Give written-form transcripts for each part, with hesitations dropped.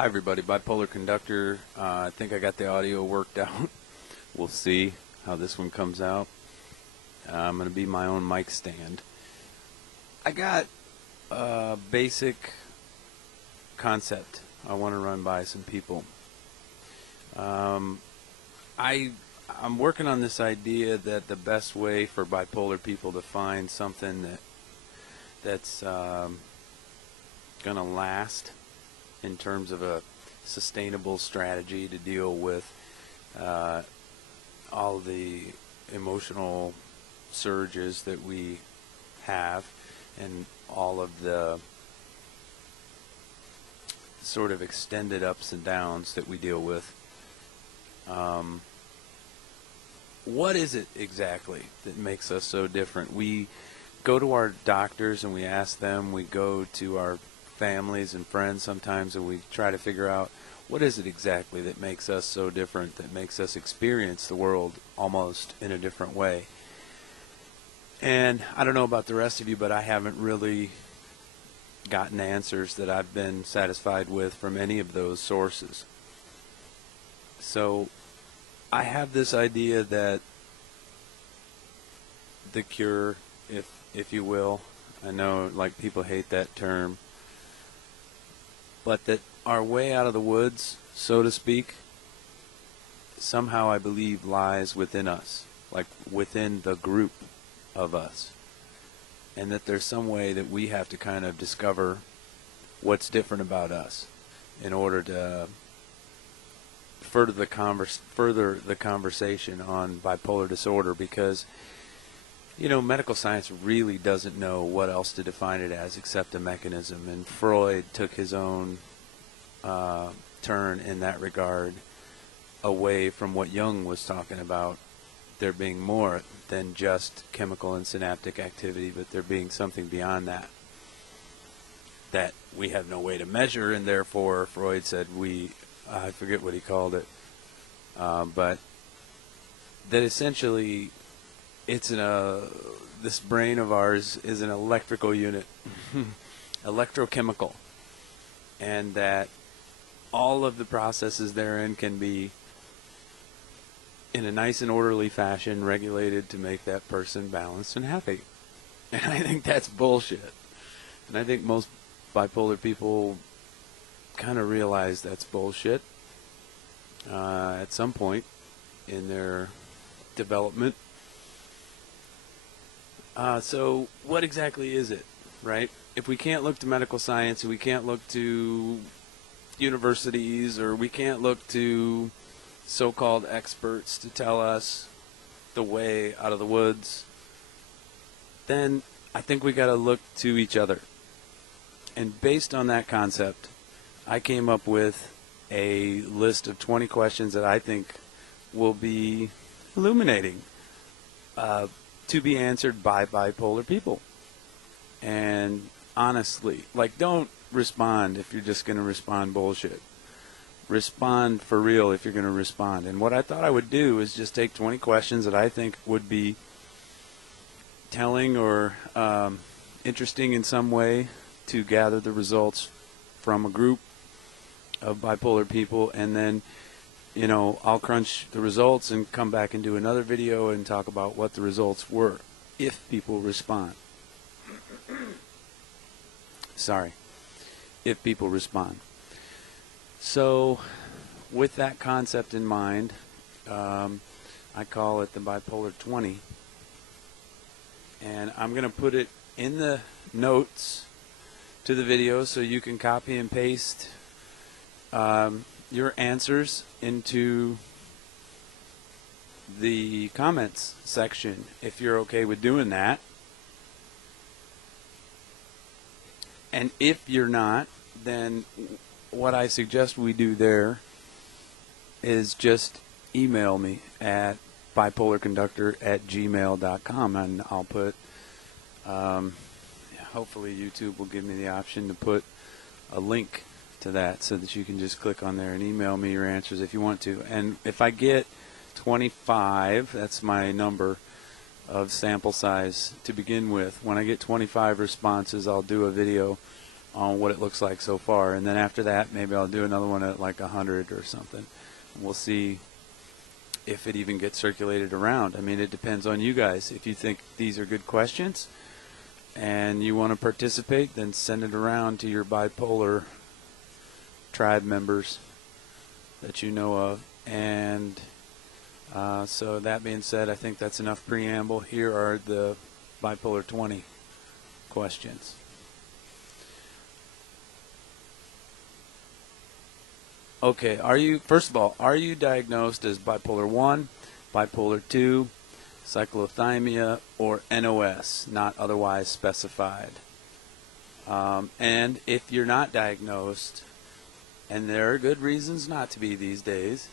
Hi everybody, BipolarConduktor. I think I got the audio worked out. We'll see how this one comes out. I'm going to be my own mic stand. I got a basic concept I want to run by some people. I'm working on this idea that the best way for bipolar people to find something that's going to last in terms of a sustainable strategy to deal with all the emotional surges that we have and all of the sort of extended ups and downs that we deal with. What is it exactly that makes us so different? We go to our doctors and we ask them, we go to our families and friends sometimes, and we try to figure out what is it exactly that makes us so different, that makes us experience the world almost in a different way. And I don't know about the rest of you, but I haven't really gotten answers that I've been satisfied with from any of those sources. So I have this idea that the cure, if you will, I know like people hate that term, but that our way out of the woods, so to speak, somehow I believe lies within us, like within the group of us, and that there's some way that we have to kind of discover what's different about us in order to further the conversation on bipolar disorder, because medical science really doesn't know what else to define it as except a mechanism, and Freud took his own turn in that regard away from what Jung was talking about, there being more than just chemical and synaptic activity, but there being something beyond that we have no way to measure, and therefore Freud said I forget what he called it, but that essentially this brain of ours is an electrical unit, electrochemical, and that all of the processes therein can be, in a nice and orderly fashion, regulated to make that person balanced and happy. And I think that's bullshit. And I think most bipolar people kind of realize that's bullshit at some point in their development. So what exactly is it, right? If we can't look to medical science, we can't look to universities, or we can't look to so-called experts to tell us the way out of the woods, then I think we got to look to each other. And based on that concept, I came up with a list of 20 questions that I think will be illuminating, to be answered by bipolar people. And honestly, don't respond if you're just going to respond bullshit. Respond for real if you're going to respond. And what I thought I would do is just take 20 questions that I think would be telling or interesting in some way to gather the results from a group of bipolar people, and then I'll crunch the results and come back and do another video and talk about what the results were if people respond. Sorry. If people respond. So with that concept in mind, I call it the Bipolar 20. And I'm going to put it in the notes to the video so you can copy and paste your answers into the comments section if you're okay with doing that. And if you're not, then what I suggest we do there is just email me at bipolarconductor@gmail.com, and I'll put hopefully YouTube will give me the option to put a link to that so that you can just click on there and email me your answers if you want to. And if I get 25, that's my number of sample size to begin with. When I get 25 responses, I'll do a video on what it looks like so far. And then after that, maybe I'll do another one at like 100 or something. And we'll see if it even gets circulated around. I mean, it depends on you guys. If you think these are good questions and you want to participate, then send it around to your bipolar tribe members that you know of. And so that being said, I think that's enough preamble. Here are the Bipolar 20 questions. Okay, first of all, are you diagnosed as Bipolar I, Bipolar II, Cyclothymia, or NOS, not otherwise specified? And if you're not diagnosed, and there are good reasons not to be these days,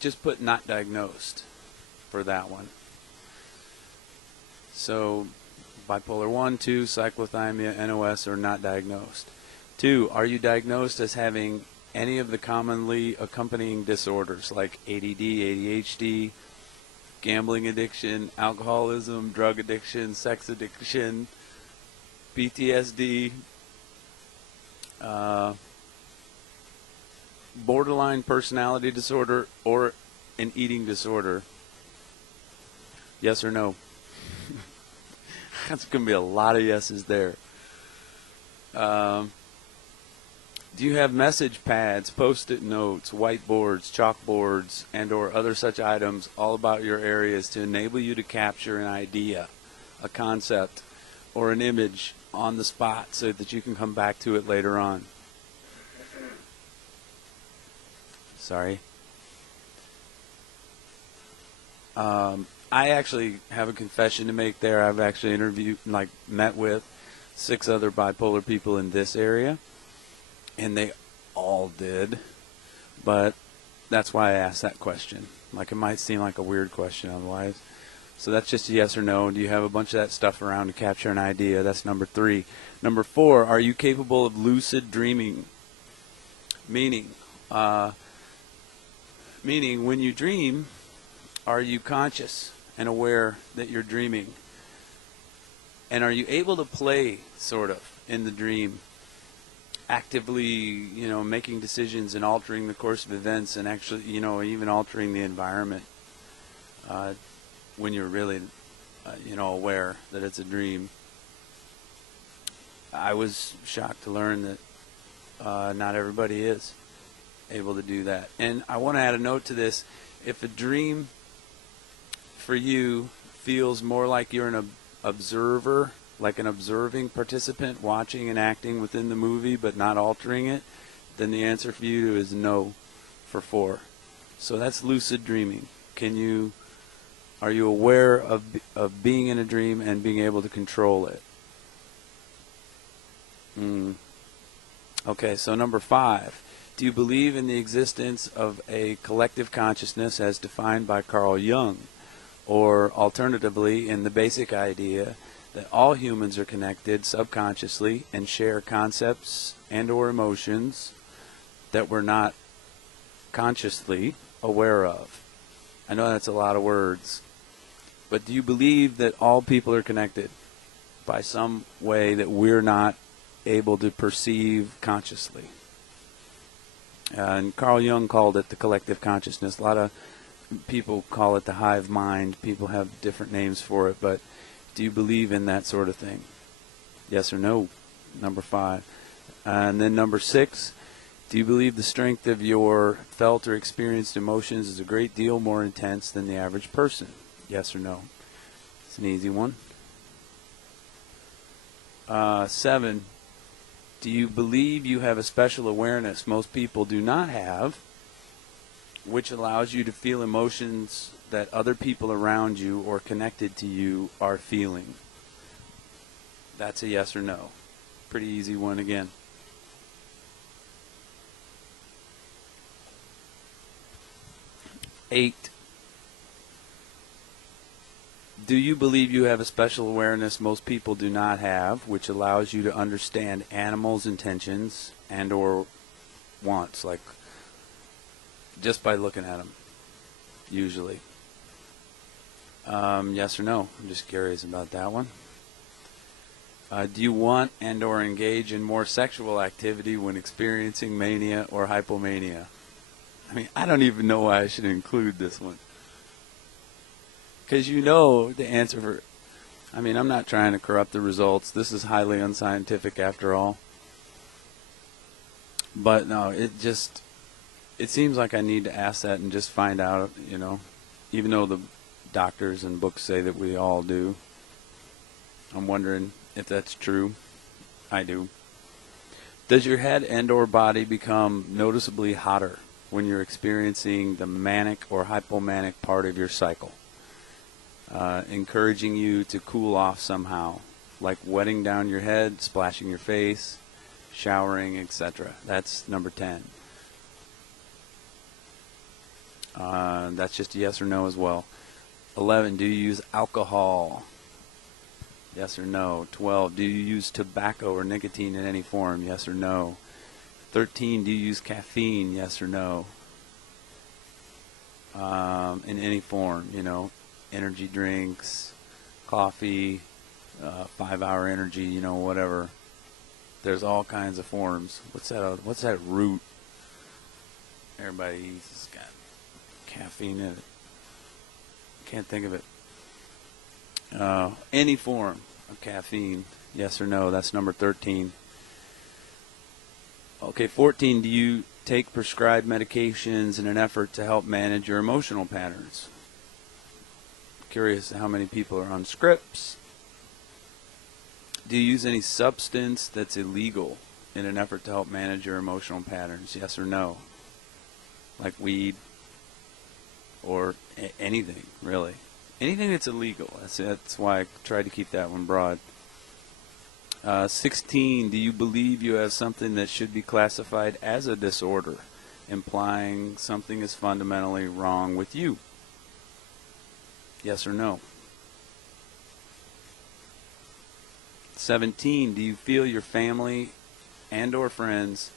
just put not diagnosed for that one. So Bipolar I, II, Cyclothymia, NOS, or not diagnosed. 2, are you diagnosed as having any of the commonly accompanying disorders like ADD, ADHD, gambling addiction, alcoholism, drug addiction, sex addiction, PTSD, borderline personality disorder, or an eating disorder? Yes or no? That's going to be a lot of yeses there. Do you have message pads, post-it notes, whiteboards, chalkboards, and or other such items all about your areas to enable you to capture an idea, a concept, or an image on the spot so that you can come back to it later on? Sorry. I actually have a confession to make there. I've actually met with 6 other bipolar people in this area, and they all did, but that's why I asked that question. Like, it might seem like a weird question otherwise. So that's just a yes or no. Do you have a bunch of that stuff around to capture an idea? That's number 3. Number 4, are you capable of lucid dreaming? Meaning when you dream, are you conscious and aware that you're dreaming? And are you able to play, sort of, in the dream? Actively, making decisions and altering the course of events, and actually, even altering the environment when you're really, aware that it's a dream. I was shocked to learn that not everybody is able to do that. And I want to add a note to this. If a dream for you feels more like you're an observer, like an observing participant watching and acting within the movie but not altering it, then the answer for you is no for 4. So that's lucid dreaming. Are you aware of being in a dream and being able to control it? Okay, so number 5. Do you believe in the existence of a collective consciousness as defined by Carl Jung? Or alternatively, in the basic idea that all humans are connected subconsciously and share concepts and or emotions that we're not consciously aware of? I know that's a lot of words, but do you believe that all people are connected by some way that we're not able to perceive consciously? And Carl Jung called it the collective consciousness. A lot of people call it the hive mind. People have different names for it, but do you believe in that sort of thing? Yes or no? Number 5. And then number 6, do you believe the strength of your felt or experienced emotions is a great deal more intense than the average person? Yes or no? It's an easy one. 7, do you believe you have a special awareness most people do not have, which allows you to feel emotions that other people around you or connected to you are feeling? That's a yes or no. Pretty easy one again. 8, do you believe you have a special awareness most people do not have, which allows you to understand animals' intentions and or wants, like just by looking at them, usually? Yes or no? I'm just curious about that one. Do you want and or engage in more sexual activity when experiencing mania or hypomania? I mean, I don't even know why I should include this one. Because you know the answer for... I mean, I'm not trying to corrupt the results. This is highly unscientific after all. But no, it seems like I need to ask that and just find out, you know, even though the doctors and books say that we all do. I'm wondering if that's true. I do. Does your head and or body become noticeably hotter when you're experiencing the manic or hypomanic part of your cycle? Encouraging you to cool off somehow, like wetting down your head, splashing your face, showering, etc. That's number 10. That's just a yes or no as well. 11, do you use alcohol? Yes or no. 12, do you use tobacco or nicotine in any form? Yes or no. 13, do you use caffeine? Yes or no. In any form, you know, energy drinks, coffee, 5-hour energy, you know, whatever. There's all kinds of forms. What's that root everybody's got caffeine in it? Can't think of it. Any form of caffeine, yes or no. That's number 13. Okay, 14, do you take prescribed medications in an effort to help manage your emotional patterns? Curious how many people are on scripts. Do you use any substance that's illegal in an effort to help manage your emotional patterns? Yes or no? Like weed or anything, really. Anything that's illegal. That's why I tried to keep that one broad. 16, do you believe you have something that should be classified as a disorder, implying something is fundamentally wrong with you? Yes or no? 17, do you feel your family and or friends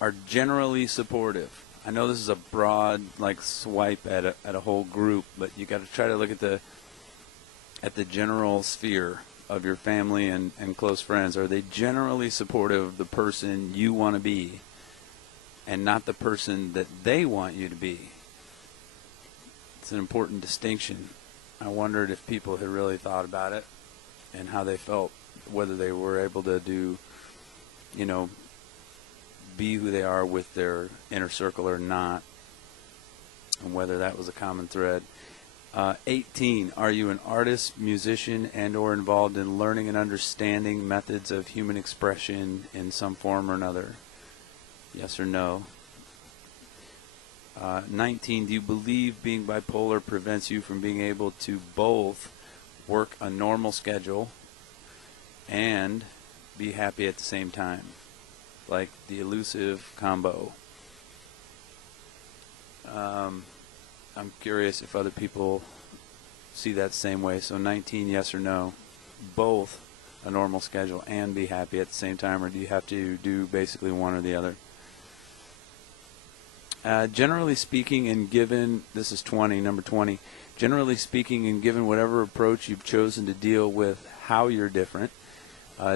are generally supportive? I know this is a broad like swipe at a whole group, but you got to try to look at the general sphere of your family and close friends. Are they generally supportive of the person you want to be and not the person that they want you to be? It's an important distinction. I wondered if people had really thought about it and how they felt, whether they were able to do, you know, be who they are with their inner circle or not, and whether that was a common thread. 18, are you an artist, musician, and or involved in learning and understanding methods of human expression in some form or another? Yes or no? 19, do you believe being bipolar prevents you from being able to both work a normal schedule and be happy at the same time? Like the elusive combo. I'm curious if other people see that same way. So 19, yes or no? Both a normal schedule and be happy at the same time, or do you have to do basically one or the other? Generally speaking, and given, this is 20, number 20, generally speaking, and given whatever approach you've chosen to deal with how you're different,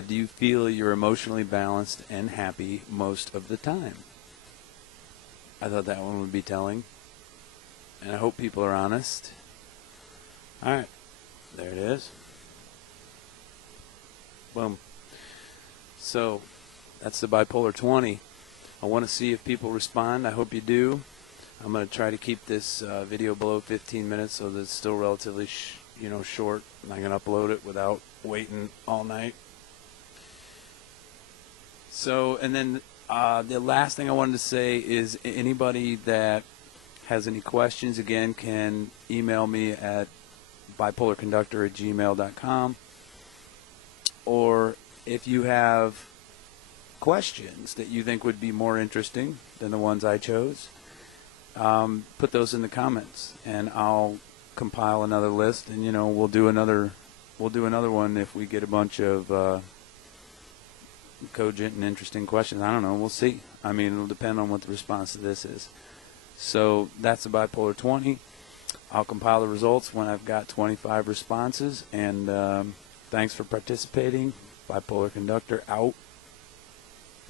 do you feel you're emotionally balanced and happy most of the time? I thought that one would be telling. And I hope people are honest. Alright, there it is. Boom. So, that's the Bipolar 20. I want to see if people respond. I hope you do. I'm going to try to keep this video below 15 minutes so that it's still relatively short. And I'm going to upload it without waiting all night. So, and then the last thing I wanted to say is anybody that has any questions, again, can email me at BipolarConduktor@gmail.com. Or if you have questions that you think would be more interesting than the ones I chose, put those in the comments, and I'll compile another list, and we'll do another one if we get a bunch of cogent and interesting questions. I don't know. We'll see. I mean, it'll depend on what the response to this is. So that's the Bipolar 20. I'll compile the results when I've got 25 responses, and thanks for participating. BipolarConduktor out.